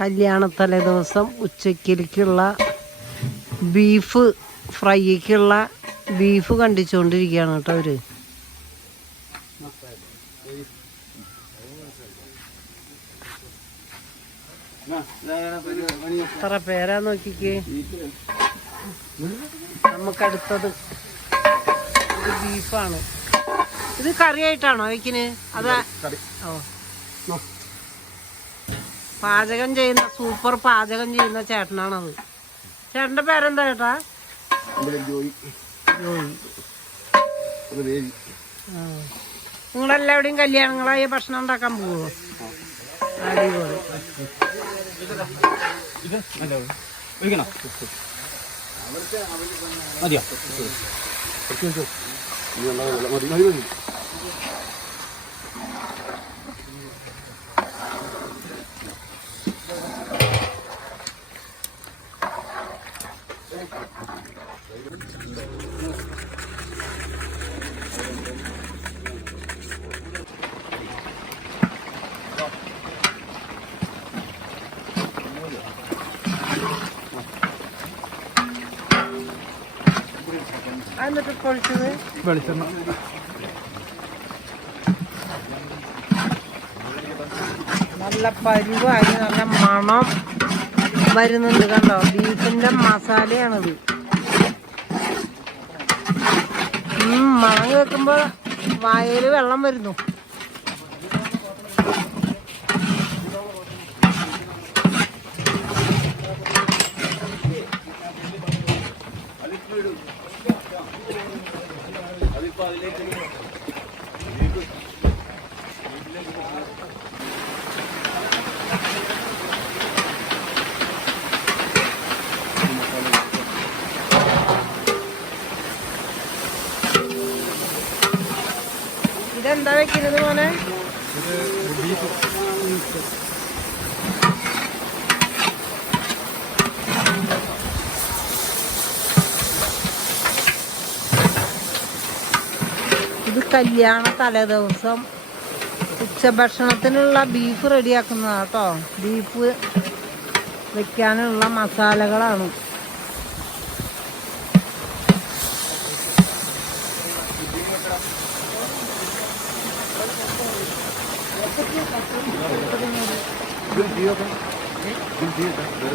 കല്യാണത്തലേ ദിവസം ഉച്ചക്കിലേക്കുള്ള beef ഫ്രൈക്കുള്ള beef കണ്ടിച്ചുകൊണ്ടിരിക്കുകയാണ് കേട്ടോ അവർ. എത്ര പേരാ നോക്കിക്കേ? നമുക്കടുത്തത് ഇത് ബീഫാണ്. ഇത് കറിയായിട്ടാണോ വയ്ക്കിന് അതാ ഓ. പാചകം ചെയ്യുന്ന സൂപ്പർ പാചകം ചെയ്യുന്ന ചേട്ടനാണത്. ചേട്ടന്റെ പേരെന്താ ചേട്ടാ? ജോയി. നിങ്ങളെല്ലാവരുടെയും കല്യാണങ്ങളായി ഭക്ഷണം ഉണ്ടാക്കാൻ പോവോ? അടിപൊളി. മതിയോ വെളിച്ചെണ്ണ. നല്ല പരുവായി നല്ല മണം. വരുന്നുണ്ട് കണ്ടോ? ബീഫിന്റെ മസാലയാണത് മണങ്ങ് മണം കേൾക്കുമ്പോ വായൽ വെള്ളം വരുന്നു. ഇതെന്താ വെക്കുന്നത് പോലെ ഇത് കല്യാണ തലേദിവസം ഉച്ചഭക്ഷണത്തിനുള്ള ബീഫ് റെഡിയാക്കുന്നതാട്ടോ ബീഫ് വെക്കാനുള്ള മസാലകളാണ്.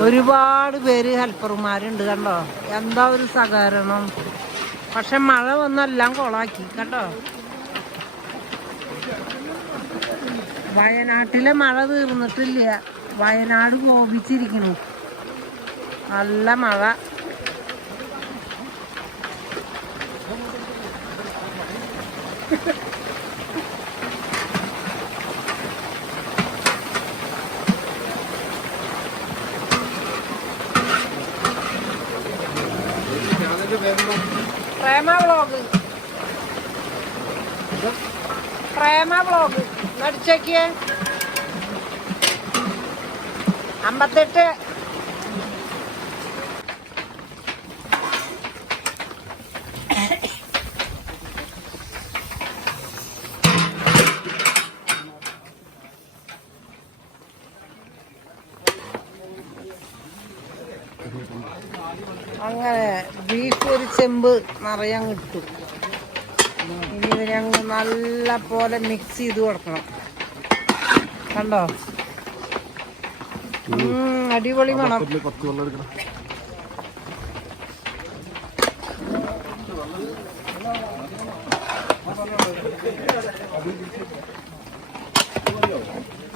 ഒരുപാട് പേര് ഹെൽപ്പർമാരുണ്ട് കണ്ടോ? എന്താ ഒരു സഹകരണം? പക്ഷെ മഴ വന്നെല്ലാം കൊളാക്കി കണ്ടോ? വയനാട്ടിലെ മഴ തീർന്നിട്ടില്ല. വയനാട് കോപിച്ചിരിക്കുന്നു. നല്ല മഴ. പ്രേമ വ്ളോഗ്. പ്രേമ വ്ളോഗ്. നടിച്ചേക്കിയേ അമ്പത്തെട്ട്. അങ്ങനെ ബീഫ് ഒരു ചെമ്പ് നിറയാൻ കിട്ടും ഇനി ഇതിനെ അങ്ങ് നല്ല പോലെ മിക്സ് ചെയ്ത് കൊടുക്കണം. കണ്ടോ? അടിപൊളി മണം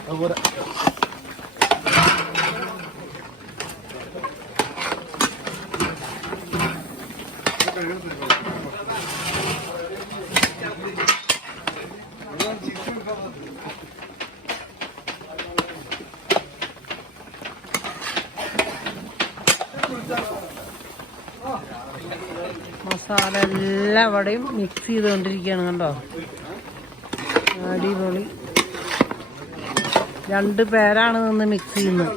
അതുപോലെ മസാല എല്ലാം അവിടെയും മിക്സ് ചെയ്തുകൊണ്ടിരിക്കുകയാണ് കണ്ടോ? അടിപൊളി. രണ്ട് പേരാണ് നിന്ന് മിക്സ് ചെയ്യുന്നത്.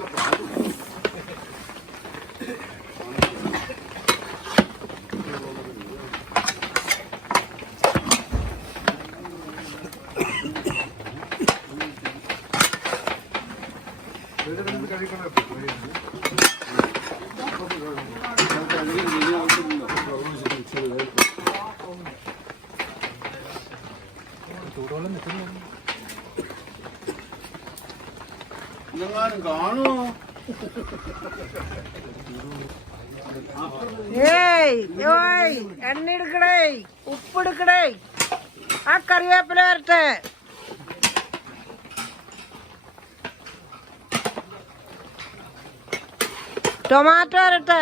കാണുമോ ഏയ് ഓയ് എണ്ണ എടുക്കണേ ഉപ്പ് എടുക്കണേ ആ കറിവേപ്പില വരട്ടെ. ടൊമാറ്റോ വരട്ടെ.